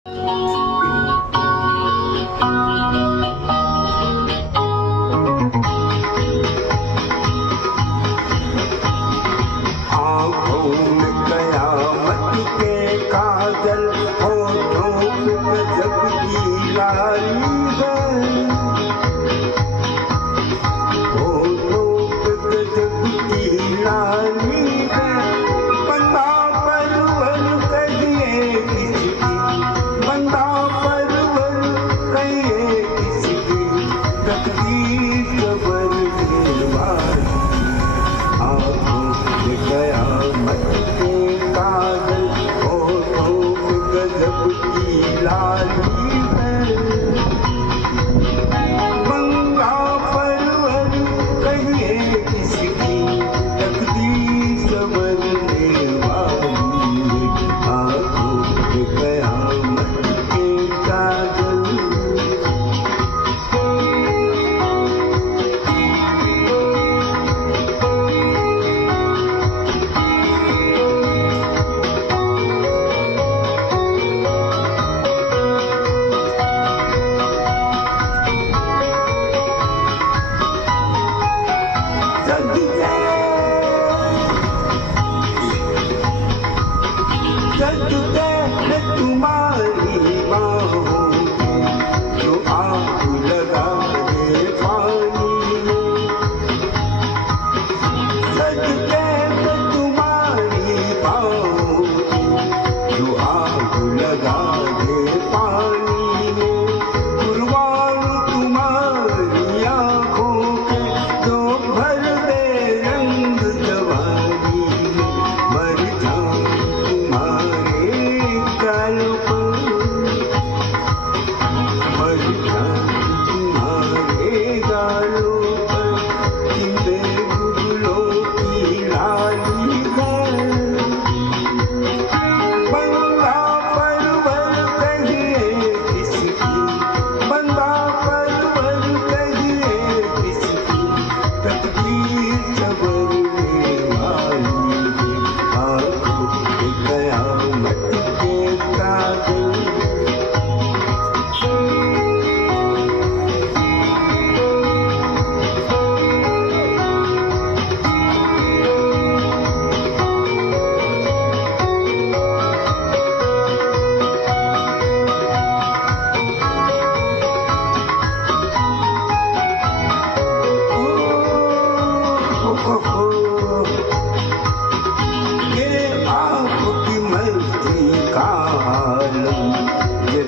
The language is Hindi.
आँखों में कयामत के काजल, होठों पे गजब की लाली है, होठों पे गजब की लाली है। बंदा परवर कहिए किसकी, बंदा परवर कहिए किसकी, तकदीर सवरने वाली। आँखों में कयामत के काजल, होठों पे गजब की लाली है। बंदा परवर कहिए किसकी, तकदीर संवरने वाली है। आँखों में कयामत के काजल। सजदे में तुम्हारी बाहों की जो आग लगा दे पानी में, सजदे में तुम्हारी बाहों की जो आग लगा दे पानी में। कुर्बान तुम्हारी आँखों के जो भर दे रंग जवानी में, मर जाऊं तुम्हारे गालों पर, मर जाऊं तुम्हारे गालों पर। जिंदे गुगलों की लाली है। बंदा परवर कहिए किसकी, बंदा परवर कहिए किसकी, तकदीर संवरने वाली है। आँखों में कयामत के काजल। ये आपकी मर्जी का आलम, ये